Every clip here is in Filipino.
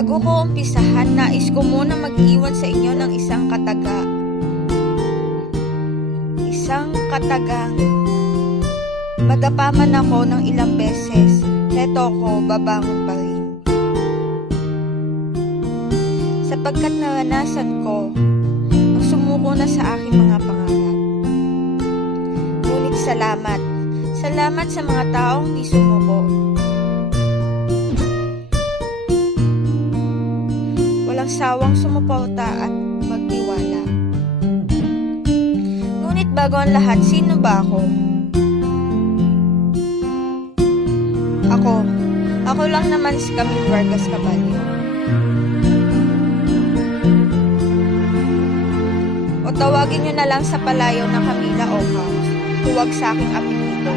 Bago ko umpisahan, nais ko muna mag-iwan sa inyo ng isang katagang madapa man ako ng ilang beses, heto ko, babangon pa rin. Sapagkat naranasan ko ang sumuko na sa aking mga pangarap. Ngunit salamat sa mga taong di sumuko. Walang sawang sumuporta at magtiwala. Ngunit bago ang lahat, sino ba ako? Ako lang naman si Camille Vargas Caballo. O tawagin nyo na lang sa palayaw na Camila Ocaus, huwag sa aking apelyido.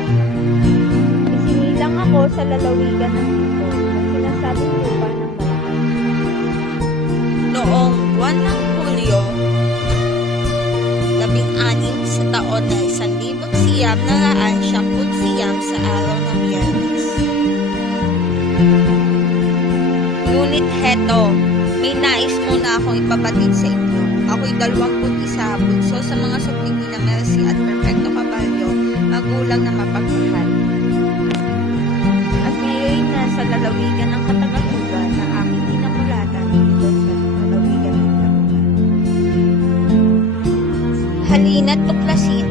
Isinilang ako sa lalawigan ng Bicol at sinasabing lupa ng Malacca. Noong buwan ng Hulyo, 16 sa taon na 1990 sa araw ng Biyernes. Ngunit heto, may nais muna akong ipabatid sa inyo. Ako'y 21, bunso sa mga supling nila Mercy at Perfecto Caballo, magulang na mapagmahal. At ngayon nasa lalawigan ng Katagalugan na aking tinamulatan dito sa lalawigan ng Lapuan. Halina't tuklasin